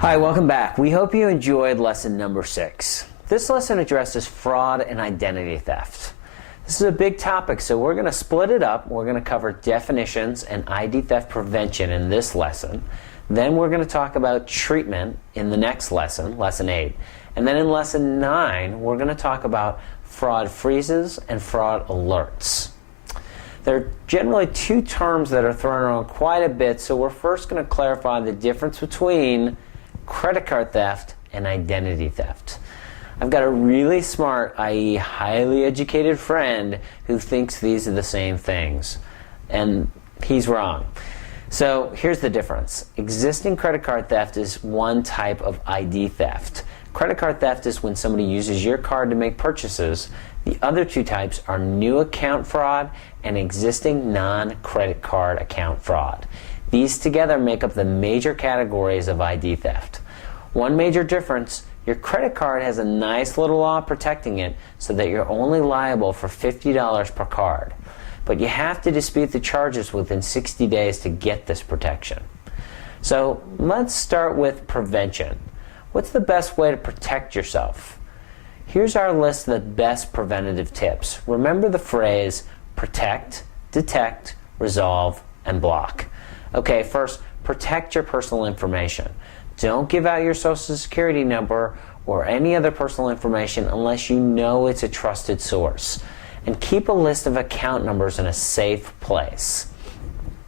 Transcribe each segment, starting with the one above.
Hi, welcome back. We hope you enjoyed lesson number 6. This lesson addresses fraud and identity theft. This is a big topic, so we're going to split it up. We're going to cover definitions and ID theft prevention in this lesson. Then we're going to talk about treatment in the next lesson, lesson 8. And then in lesson 9, we're going to talk about fraud freezes and fraud alerts. There are generally two terms that are thrown around quite a bit, so we're first going to clarify the difference between credit card theft and identity theft. I've got a really smart, i.e. highly educated friend who thinks these are the same things, and he's wrong. So here's the difference. Existing credit card theft is one type of ID theft. Credit card theft is when somebody uses your card to make purchases. The other two types are new account fraud and existing non-credit card account fraud. These together make up the major categories of ID theft. One major difference, your credit card has a nice little law protecting it so that you're only liable for $50 per card. But you have to dispute the charges within 60 days to get this protection. So let's start with prevention. What's the best way to protect yourself? Here's our list of the best preventative tips. Remember the phrase protect, detect, resolve, and block. Okay, first, protect your personal information. Don't give out your social security number or any other personal information unless you know it's a trusted source. And keep a list of account numbers in a safe place.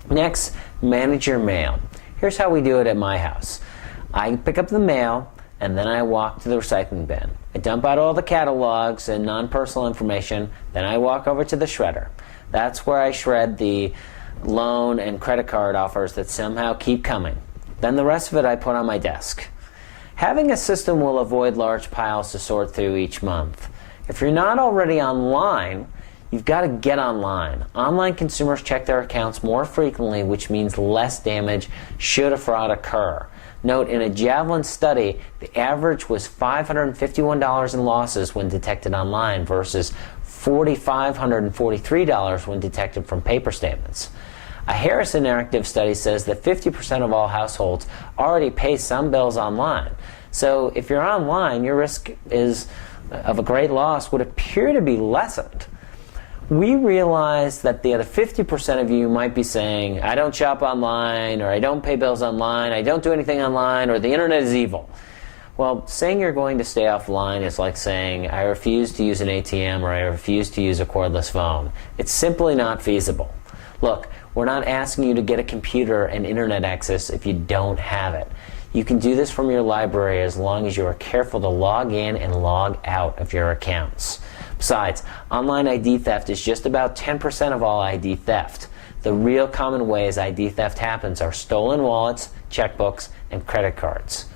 Next, manage your mail. Here's how we do it at my house. I pick up the mail and then I walk to the recycling bin. I dump out all the catalogs and non-personal information, then I walk over to the shredder. That's where I shred the loan and credit card offers that somehow keep coming. Then the rest of it I put on my desk. Having a system will avoid large piles to sort through each month. If you're not already online, you've got to get online. Online consumers check their accounts more frequently, which means less damage should a fraud occur. Note, in a Javelin study, the average was $551 in losses when detected online versus $4,543 when detected from paper statements. A Harris Interactive study says that 50% of all households already pay some bills online. So if you're online, your risk of a great loss would appear to be lessened. We realize that the other 50% of you might be saying, I don't shop online, or I don't pay bills online, I don't do anything online, or the internet is evil. Well, saying you're going to stay offline is like saying, I refuse to use an ATM or I refuse to use a cordless phone. It's simply not feasible. Look, we're not asking you to get a computer and internet access if you don't have it. You can do this from your library as long as you are careful to log in and log out of your accounts. Besides, online ID theft is just about 10% of all ID theft. The real common ways ID theft happens are stolen wallets, checkbooks, and credit cards.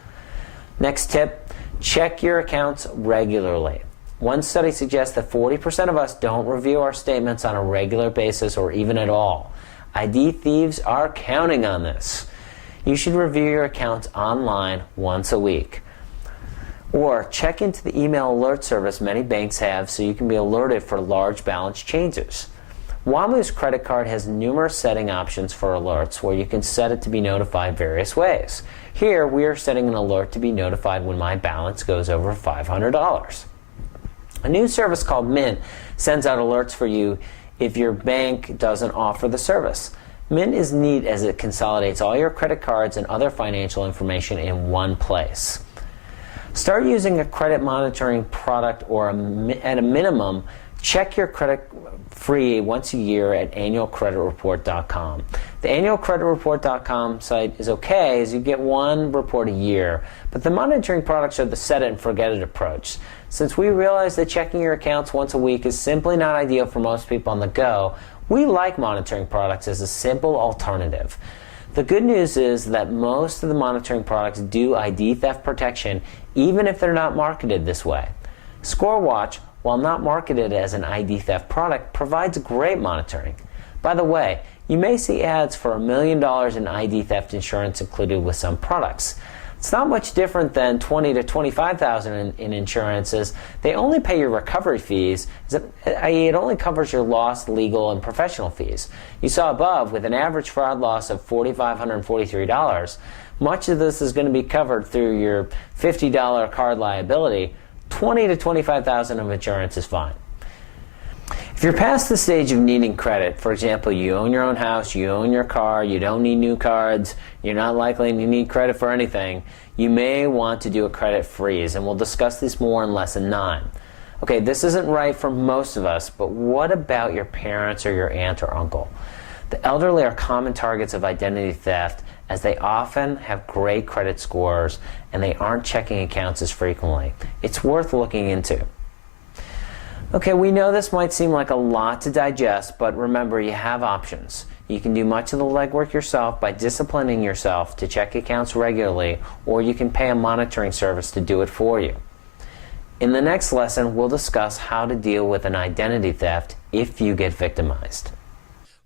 Next tip, check your accounts regularly. One study suggests that 40% of us don't review our statements on a regular basis or even at all. ID thieves are counting on this. You should review your accounts online once a week. Or check into the email alert service many banks have so you can be alerted for large balance changes. WAMU's credit card has numerous setting options for alerts where you can set it to be notified various ways. Here, we are setting an alert to be notified when my balance goes over $500. A new service called Mint sends out alerts for you if your bank doesn't offer the service. Mint is neat as it consolidates all your credit cards and other financial information in one place. Start using a credit monitoring product or at a minimum, check your credit free once a year at annualcreditreport.com. The annualcreditreport.com site is okay as you get one report a year, but the monitoring products are the set it and forget it approach. Since we realize that checking your accounts once a week is simply not ideal for most people on the go, we like monitoring products as a simple alternative. The good news is that most of the monitoring products do ID theft protection even if they're not marketed this way. ScoreWatch, while not marketed as an ID theft product, provides great monitoring. By the way, you may see ads for $1 million in ID theft insurance included with some products. It's not much different than $20,000 to $25,000 in insurances. They only pay your recovery fees, i.e. it only covers your lost legal and professional fees. You saw above, with an average fraud loss of $4,543, much of this is going to be covered through your $50 card liability. $20,000 to $25,000 of insurance is fine. If you're past the stage of needing credit, for example, you own your own house, you own your car, you don't need new cards, you're not likely to need credit for anything, you may want to do a credit freeze, and we'll discuss this more in Lesson 9. Okay, this isn't right for most of us, but what about your parents or your aunt or uncle? The elderly are common targets of identity theft, as they often have great credit scores and they aren't checking accounts as frequently. It's worth looking into. Okay, we know this might seem like a lot to digest, but remember, you have options. You can do much of the legwork yourself by disciplining yourself to check accounts regularly, or you can pay a monitoring service to do it for you. In the next lesson, we'll discuss how to deal with an identity theft if you get victimized.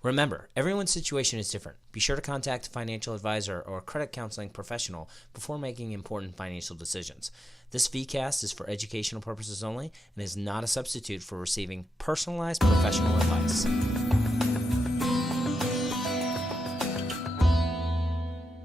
Remember, everyone's situation is different. Be sure to contact a financial advisor or a credit counseling professional before making important financial decisions. This VCast is for educational purposes only and is not a substitute for receiving personalized professional advice.